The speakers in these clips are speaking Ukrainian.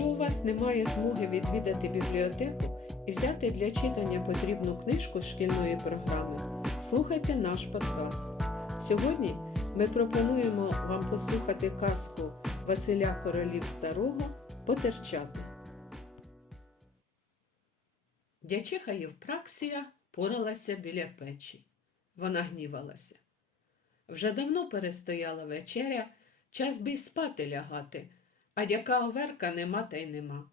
Якщо у вас немає змоги відвідати бібліотеку і взяти для читання потрібну книжку з шкільної програми, слухайте наш подкаст. Сьогодні ми пропонуємо вам послухати казку Василя Королів Старого Потерчати. Дячиха Євпраксія поралася біля печі. Вона гнівалася. Вже давно перестояла вечеря, час би й спати лягати, а яка оверка нема та й нема.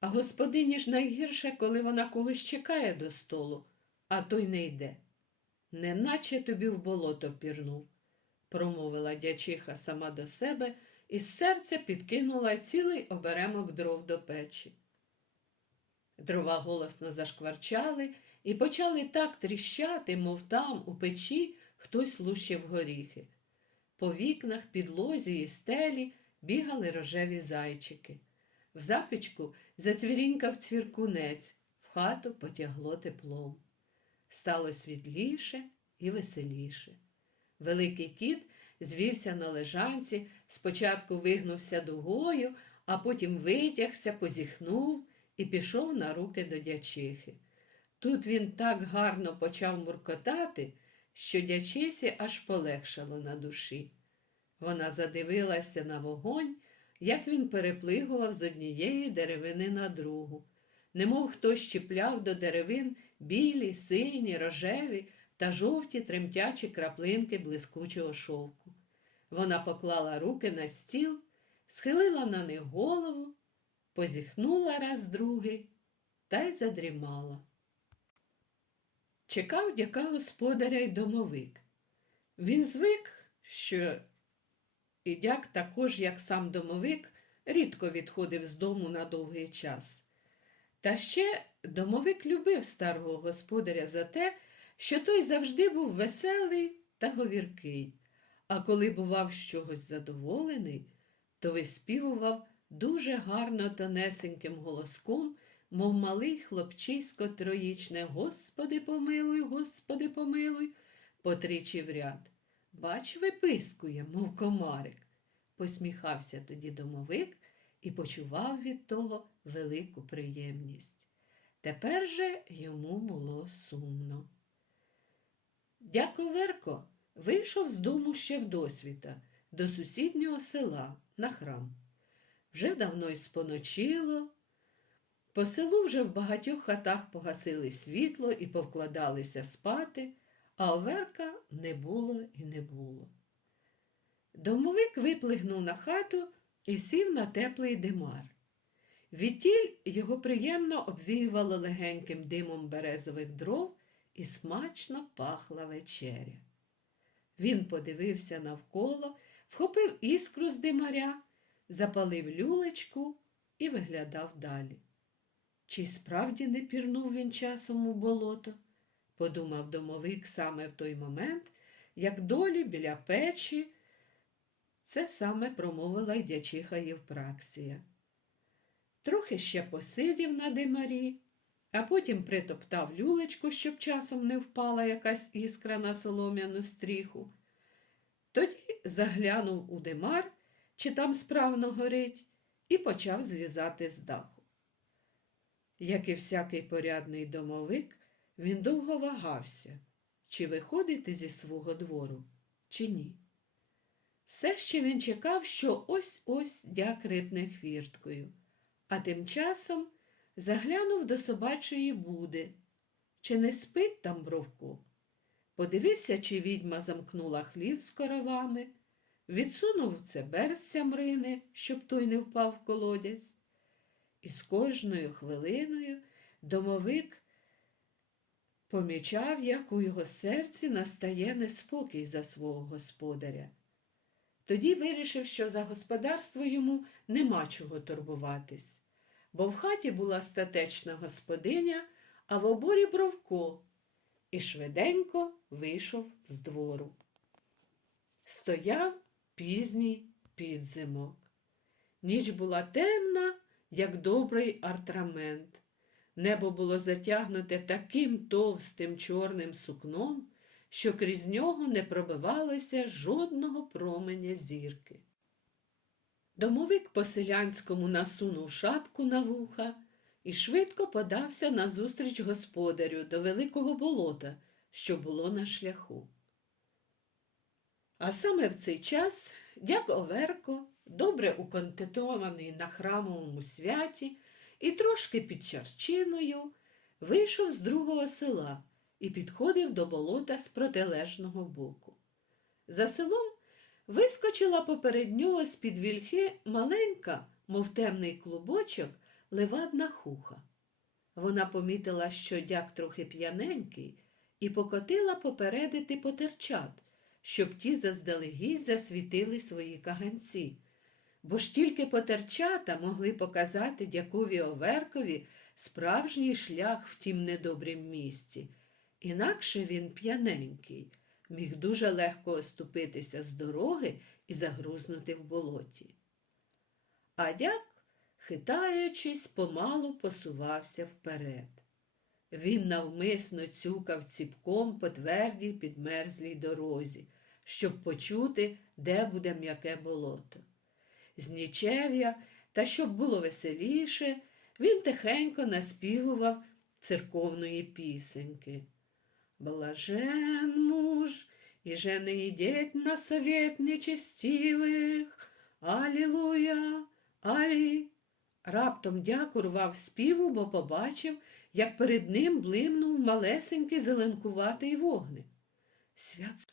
А господині ж найгірше, коли вона когось чекає до столу, а той не йде. Неначе тобі в болото пірнув, промовила дячиха сама до себе і з серця підкинула цілий оберемок дров до печі. Дрова голосно зашкварчали і почали так тріщати, мов там, у печі, хтось лущив горіхи. По вікнах, підлозі і стелі бігали рожеві зайчики. В запічку зацвірінькав цвіркунець, в хату потягло теплом. Стало світліше і веселіше. Великий кіт звівся на лежанці, спочатку вигнувся дугою, а потім витягся, позіхнув і пішов на руки до дячихи. Тут він так гарно почав муркотати, що дячисі аж полегшало на душі. Вона задивилася на вогонь, як він переплигував з однієї деревини на другу, немов хтось чіпляв до деревин білі, сині, рожеві та жовті тремтячі краплинки блискучого шовку. Вона поклала руки на стіл, схилила на них голову, позіхнула раз другий та й задрімала. Чекав дяка господаря й домовик. Він звик, що і дяк також, як сам домовик, рідко відходив з дому на довгий час. Та ще домовик любив старого господаря за те, що той завжди був веселий та говіркий, а коли бував з чогось задоволений, то виспівував дуже гарно тонесеньким голоском, мов малий хлопчисько троїчне Господи помилуй, Господи помилуй, потричі в ряд. Бач, випискує, мов комарик. Посміхався тоді домовик і почував від того велику приємність. Тепер же йому було сумно. Дяко Верко вийшов з дому ще в досвіта, до сусіднього села на храм. Вже давно й споночило. По селу вже в багатьох хатах погасили світло і повкладалися спати, а оверка не було і не було. Домовик виплигнув на хату і сів на теплий димар. Відтіль його приємно обвіювало легеньким димом березових дров і смачно пахла вечеря. Він подивився навколо, вхопив іскру з димаря, запалив люлечку і виглядав далі. Чи справді не пірнув він часом у болото? Подумав домовик саме в той момент, як долі біля печі. Це саме промовила й дячиха Євпраксія. Трохи ще посидів на димарі, а потім притоптав люлечку, щоб часом не впала якась іскра на солом'яну стріху. Тоді заглянув у димар, чи там справно горить, і почав злізати з даху. Як і всякий порядний домовик, він довго вагався, чи виходити зі свого двору, чи ні. Все ще він чекав, що ось ось дяк рипне хвірткою, а тим часом заглянув до собачої буди. Чи не спить там бровко? Подивився, чи відьма замкнула хлів з коровами, відсунув цебер з сямрини, щоб той не впав в колодязь. І з кожною хвилиною домовик помічав, як у його серці настає неспокій за свого господаря. Тоді вирішив, що за господарство йому нема чого турбуватись, бо в хаті була статечна господиня, а в оборі бровко, і швиденько вийшов з двору. Стояв пізній підзимок. Ніч була темна, як добрий артрамент. Небо було затягнуте таким товстим чорним сукном, що крізь нього не пробивалося жодного променя зірки. Домовик по селянському насунув шапку на вуха і швидко подався назустріч господарю до великого болота, що було на шляху. А саме в цей час дяк Оверко, добре уконтентований на храмовому святі і трошки під чарчиною, вийшов з другого села і підходив до болота з протилежного боку. За селом вискочила поперед нього з-під вільхи маленька, мов темний клубочок, левадна хуха. Вона помітила, що дяк трохи п'яненький, і покотила попередити потерчат, щоб ті заздалегідь засвітили свої каганці. Бо ж тільки потерчата могли показати дякові Оверкові справжній шлях в тім недобрім місці. Інакше він п'яненький, міг дуже легко оступитися з дороги і загрузнути в болоті. А дяк, хитаючись, помалу посувався вперед. Він навмисно цюкав ціпком по твердій підмерзлій дорозі, щоб почути, де буде м'яке болото. З нічев'я, та щоб було веселіше, він тихенько наспівував церковної пісеньки. Блажен муж, і же не йдеть на совет нечестивих. Алілуя, алі. Раптом дяк урвав співу, бо побачив, як перед ним блимнув малесенький зеленкуватий вогник. Свят,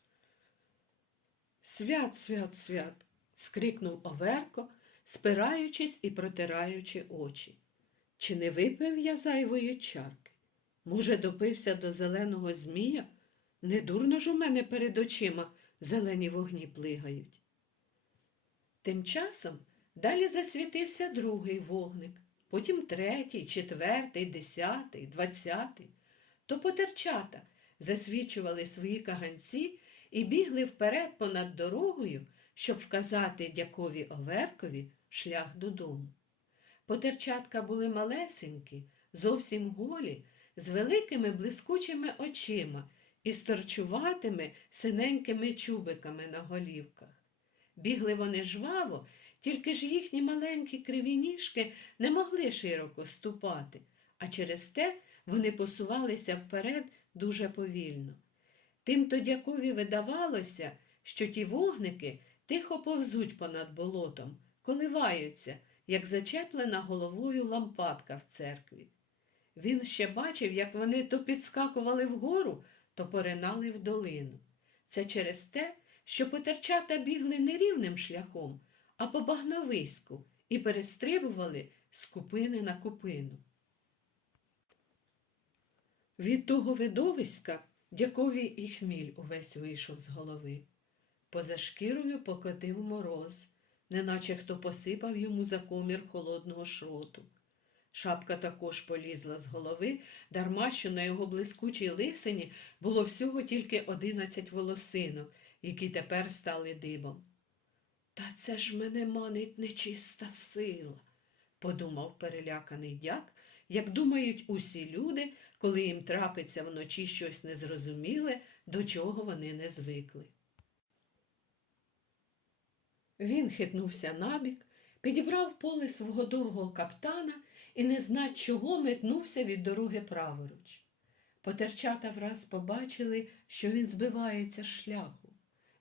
свят, свят, свят, скрикнув Оверко, спираючись і протираючи очі. Чи не випив я зайвої чарки? Може, допився до зеленого змія? Не дурно ж у мене перед очима зелені вогні плигають. Тим часом далі засвітився другий вогник, потім третій, четвертий, десятий, двадцятий. То потерчата засвічували свої каганці і бігли вперед понад дорогою, щоб вказати дякові Оверкові шлях додому. Потерчатка були малесенькі, зовсім голі, з великими блискучими очима і сторчуватими синенькими чубиками на голівках. Бігли вони жваво, тільки ж їхні маленькі криві ніжки не могли широко ступати, а через те вони посувалися вперед дуже повільно. Тимто дякові видавалося, що ті вогники тихо повзуть понад болотом, коливаються, як зачеплена головою лампадка в церкві. Він ще бачив, як вони то підскакували вгору, то поринали в долину. Це через те, що потерчата бігли не рівним шляхом, а по багновиську і перестрибували з купини на купину. Від того видовиська дякові і хміль увесь вийшов з голови. Поза шкірою покотив мороз, неначе хто посипав йому за комір холодного шроту. Шапка також полізла з голови, дарма що на його блискучій лисині було всього тільки одинадцять волосинок, які тепер стали дибом. Та це ж мене манить нечиста сила, подумав переляканий дяк, як думають усі люди, коли їм трапиться вночі щось незрозуміле, до чого вони не звикли. Він хитнувся набік, підібрав поле свого довгого каптана і не знать чого метнувся від дороги праворуч. Потерчата враз побачили, що він збивається з шляху.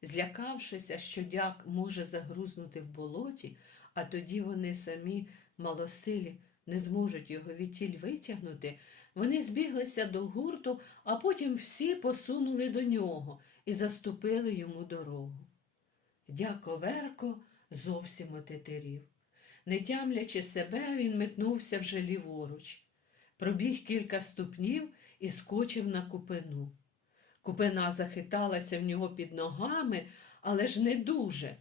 Злякавшися, що дяк може загрузнути в болоті, а тоді вони самі малосилі не зможуть його відтіль витягнути, вони збіглися до гурту, а потім всі посунули до нього і заступили йому дорогу. Дяковерко зовсім отетерів. Не тямлячи себе, він метнувся вже ліворуч. Пробіг кілька ступнів і скочив на купину. Купина захиталася в нього під ногами, але ж не дуже,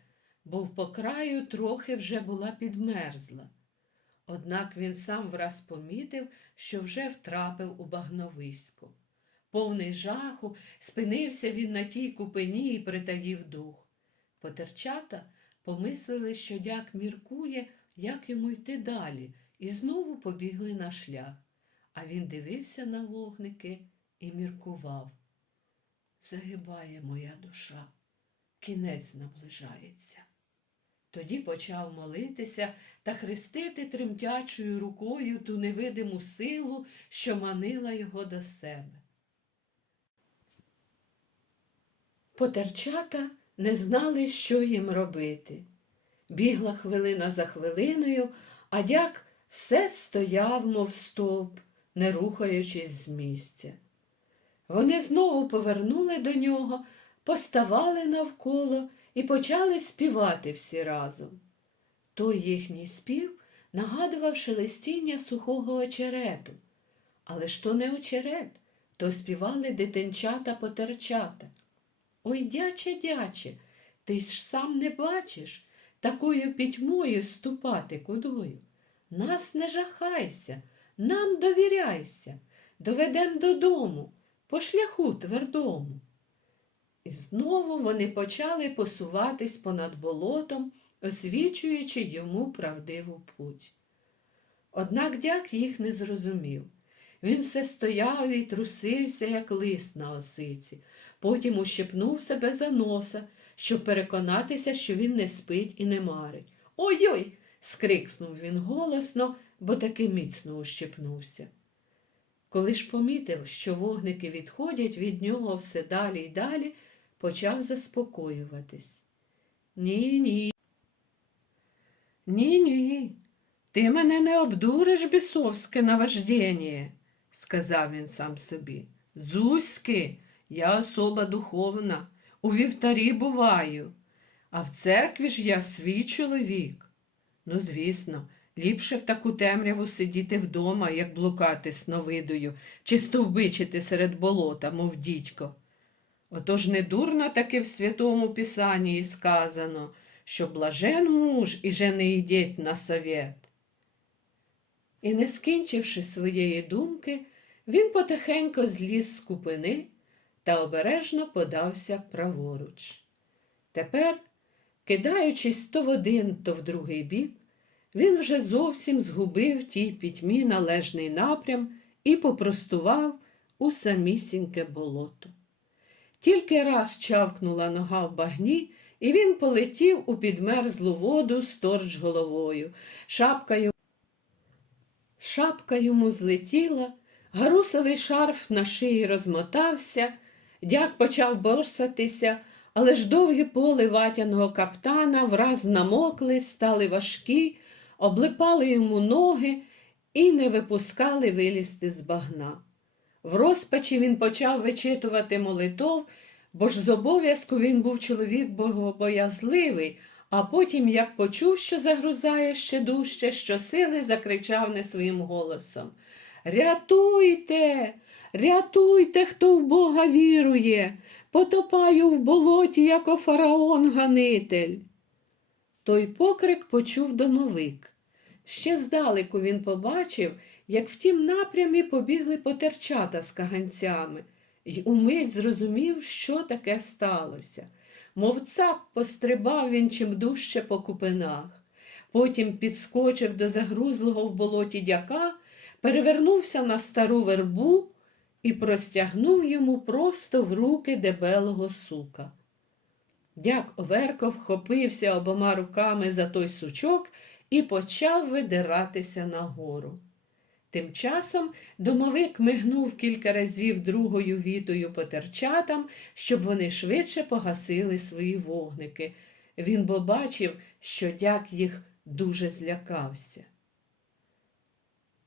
бо в покраю трохи вже була підмерзла. Однак він сам враз помітив, що вже втрапив у багновисько. Повний жаху, спинився він на тій купині і притаїв дух. Потерчата помислили, що дяк міркує, як йому йти далі, і знову побігли на шлях. А він дивився на вогники і міркував. Загибає моя душа, кінець наближається. Тоді почав молитися та хрестити тремтячою рукою ту невидиму силу, що манила його до себе. Потерчата не знали, що їм робити. Бігла хвилина за хвилиною, а дяк все стояв, мов стовп, не рухаючись з місця. Вони знову повернули до нього, поставали навколо і почали співати всі разом. Той їхній спів нагадував шелестіння сухого очерету. Але ж то не очерет, то співали дитинчата потерчата. Ой, дяче, дяче, ти ж сам не бачиш, такою пітьмою ступати кудою. Нас не жахайся, нам довіряйся, доведем додому, по шляху твердому. І знову вони почали посуватись понад болотом, освічуючи йому правдиву путь. Однак дяк їх не зрозумів. Він все стояв і трусився, як лист на осиці, потім ущипнув себе за носа, щоб переконатися, що він не спить і не марить. Ой-ой! скрикнув він голосно, бо таки міцно ущипнувся. Коли ж помітив, що вогники відходять від нього все далі й далі, почав заспокоюватись. Ні, ні. Ні, ні. Ти мене не обдуриш, бісовське наваждєнє, сказав він сам собі. Зузьки, я особа духовна, у вівтарі буваю, а в церкві ж я свій чоловік. Ну, звісно, ліпше в таку темряву сидіти вдома, як блукати сновидою, чи стовбичити серед болота, мов дідько. Отож не дурно таки в святому Писанні сказано, що блажен муж і жени йдеть на совет. І, не скінчивши своєї думки, він потихенько зліз з купини та обережно подався праворуч. Тепер, кидаючись то в один, то в другий бік, він вже зовсім згубив тій пітьмі належний напрям і попростував у самісіньке болото. Тільки раз чавкнула нога в багні, і він полетів у підмерзлу воду сторч головою. Шапка йому, Шапка йому злетіла, гарусовий шарф на шиї розмотався, дяк почав борсатися, але ж довгі поли ватяного каптана враз намокли, стали важкі, облипали йому ноги і не випускали вилізти з багна. В розпачі він почав вичитувати молитов, бо ж з обов'язку він був чоловік богобоязливий, а потім, як почув, що загрузає ще дужче, щосили закричав не своїм голосом Рятуйте, рятуйте, хто в Бога вірує, потопаю в болоті, як фараон ганитель. Той покрик почув домовик. Ще здалеку він побачив, як в тім напрямі побігли потерчата з каганцями, й умить зрозумів, що таке сталося. Мов цап пострибав він чим дужче по купинах. Потім підскочив до загрузлого в болоті дяка, перевернувся на стару вербу і простягнув йому просто в руки дебелого сука. Дяк Оверко вхопився обома руками за той сучок і почав видиратися нагору. Тим часом домовик мигнув кілька разів другою вітою потерчатам, щоб вони швидше погасили свої вогники. Він бо бачив, що дяк їх дуже злякався.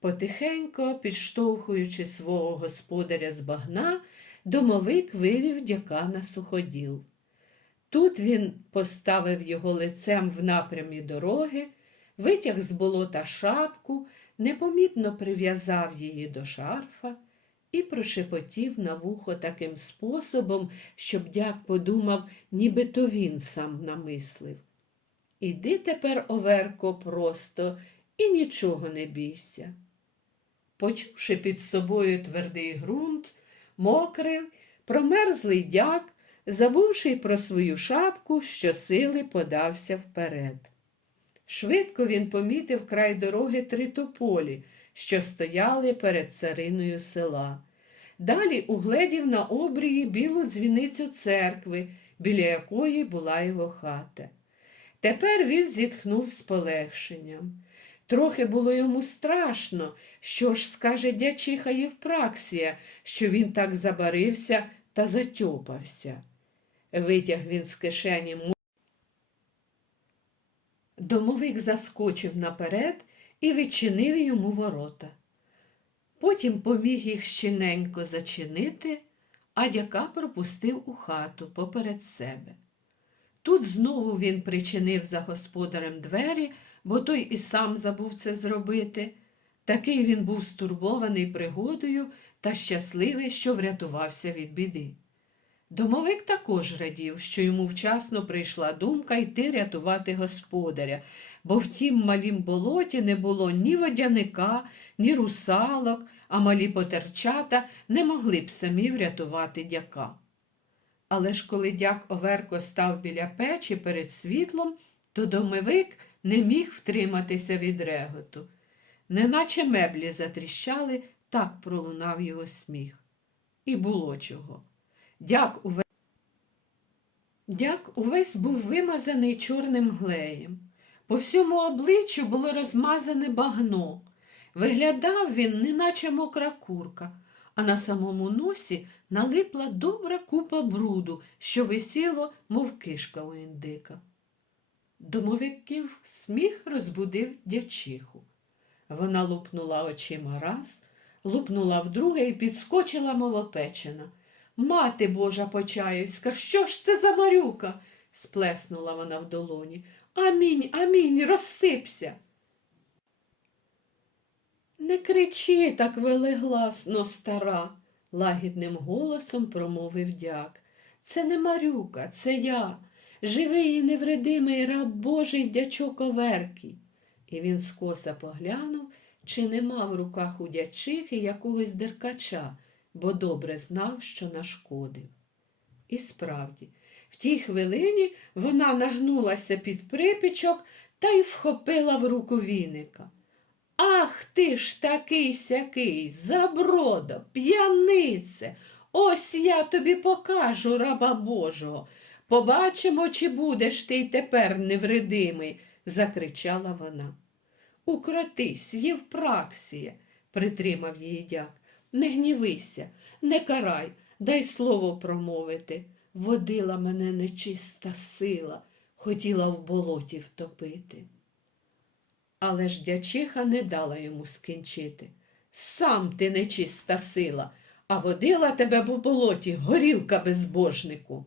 Потихенько, підштовхуючи свого господаря з багна, домовик вивів дяка на суходіл. Тут він поставив його лицем в напрямі дороги, витяг з болота шапку, непомітно прив'язав її до шарфа і прошепотів на вухо таким способом, щоб дяк подумав, ніби то він сам намислив. Іди тепер, Оверко, просто і нічого не бійся. Почувши під собою твердий ґрунт, мокрий, промерзлий дяк, забувши про свою шапку, щосили подався вперед. Швидко він помітив край дороги три тополі, що стояли перед цариною села. Далі угледів на обрії білу дзвіницю церкви, біля якої була його хата. Тепер він зітхнув з полегшенням. Трохи було йому страшно, що ж скаже дячиха Євпраксія, що він так забарився та затьопався. Витяг він з кишені му- Домовик заскочив наперед і відчинив йому ворота. Потім поміг їх щільненько зачинити, а дяка пропустив у хату поперед себе. Тут знову він причинив за господарем двері, бо той і сам забув це зробити. Такий він був стурбований пригодою та щасливий, що врятувався від біди. Домовик також радів, що йому вчасно прийшла думка йти рятувати господаря, бо в тім малім болоті не було ні водяника, ні русалок, а малі потерчата не могли б самі врятувати дяка. Але ж коли дяк Оверко став біля печі перед світлом, то домовик не міг втриматися від реготу. Неначе меблі затріщали, так пролунав його сміх. І було чого. Дяк увесь, Дяк увесь був вимазаний чорним глеєм. По всьому обличчю було розмазане багно. Виглядав він, неначе мокра курка, а на самому носі налипла добра купа бруду, що висіло, мов кишка у індика. Домовиків сміх розбудив дячиху. Вона лупнула очима раз, лупнула вдруге і підскочила, мов опечена. Мати Божа Почаївська, що ж це за марюка? сплеснула вона в долоні. Амінь, амінь, розсипся. Не кричи так велегласно, стара, лагідним голосом промовив дяк. Це не Марюка, це я, живий і невредимий раб Божий дячок Оверкій. І він скоса поглянув, чи нема в руках у дячихи якогось деркача, бо добре знав, що нашкодив. І справді, в тій хвилині вона нагнулася під припічок та й вхопила в руку віника. Ах ти ж такий сякий, забродо, п'янице, ось я тобі покажу раба Божого. Побачимо, чи будеш ти й тепер невредимий, закричала вона. Укротись, Євпраксія, притримав її дяк. Не гнівися, не карай, дай слово промовити. Водила мене нечиста сила, хотіла в болоті втопити. Але ж дячиха не дала йому скінчити. Сам ти нечиста сила, а водила тебе по болоті горілка безбожнику.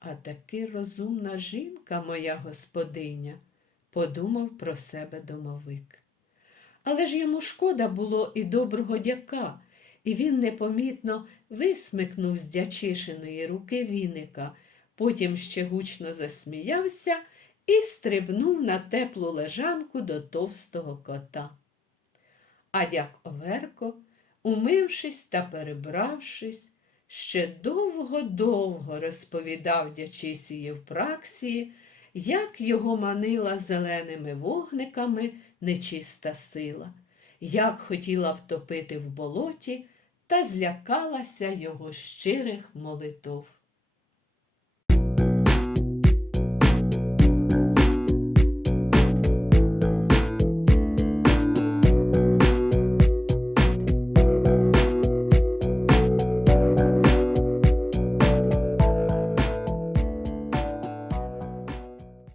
А таки розумна жінка, моя господиня, подумав про себе домовик. Але ж йому шкода було і доброго дяка, і він непомітно висмикнув з дячишиної руки віника, потім ще гучно засміявся і стрибнув на теплу лежанку до товстого кота. А дяк Оверко, умившись та перебравшись, ще довго-довго розповідав дячисі Євпраксії, як його манила зеленими вогниками нечиста сила, як хотіла втопити в болоті та злякалася його щирих молитов.